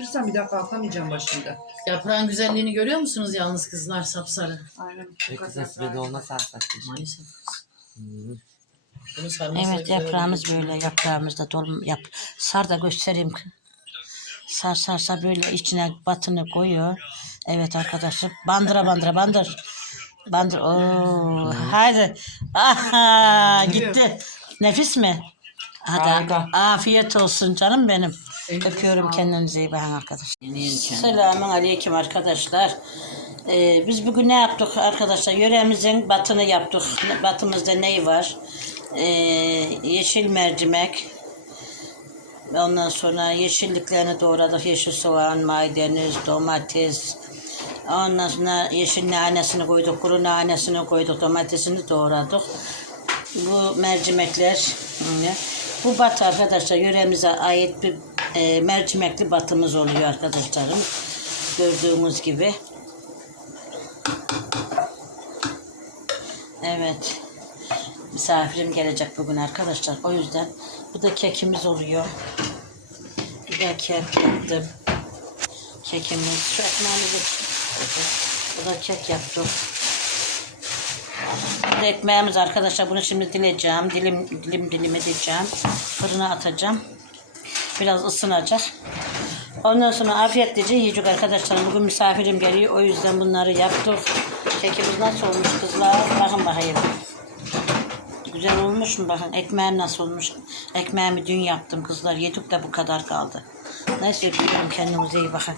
yapıştırırsam bir daha kalkamayacağım başında. Yaprağın güzelliğini görüyor musunuz yalnız kızlar sapsarı? Aynen. Ve kısa sürede ona sarsakmış. Maalesef. Bunu sarması Evet yaprağımız böyle yaprağımız da dolum yap. Sar da göstereyim. Sar sar sar böyle içine batını koyuyor. Evet arkadaşlar bandıra bandıra bandır. Bandır. Oo, haydi. Aha gitti. Nefis mi? Hadi Harika. afiyet olsun canım benim. Öpüyorum kendinize iyi bakın arkadaşlar. Selamun aleyküm arkadaşlar. Ee, biz bugün ne yaptık arkadaşlar? Yöremizin batını yaptık. Batımızda ne var? Ee, yeşil mercimek. Ondan sonra yeşilliklerini doğradık. Yeşil soğan, maydanoz, domates. Ondan sonra yeşil nanesini koyduk, kuru nanesini koyduk, domatesini doğradık. Bu mercimekler, ne? Bu batı arkadaşlar yöremize ait bir e, mercimekli batımız oluyor arkadaşlarım. Gördüğünüz gibi. Evet. Misafirim gelecek bugün arkadaşlar. O yüzden bu da kekimiz oluyor. Bir de kek yaptım. Kekimiz. Şu ekmeğimizi bu da kek yaptım. Da ekmeğimiz arkadaşlar. Bunu şimdi dileceğim. Dilim dilim dilim edeceğim. Fırına atacağım. Biraz ısınacak. Ondan sonra afiyetlice yiyecek arkadaşlar. Bugün misafirim geliyor. O yüzden bunları yaptık. Kekimiz nasıl olmuş kızlar? Bakın bakayım. Güzel olmuş mu bakın. Ekmeğim nasıl olmuş? Ekmeğimi dün yaptım kızlar. Yedik de bu kadar kaldı. Neyse öpüyorum kendinize iyi bakın.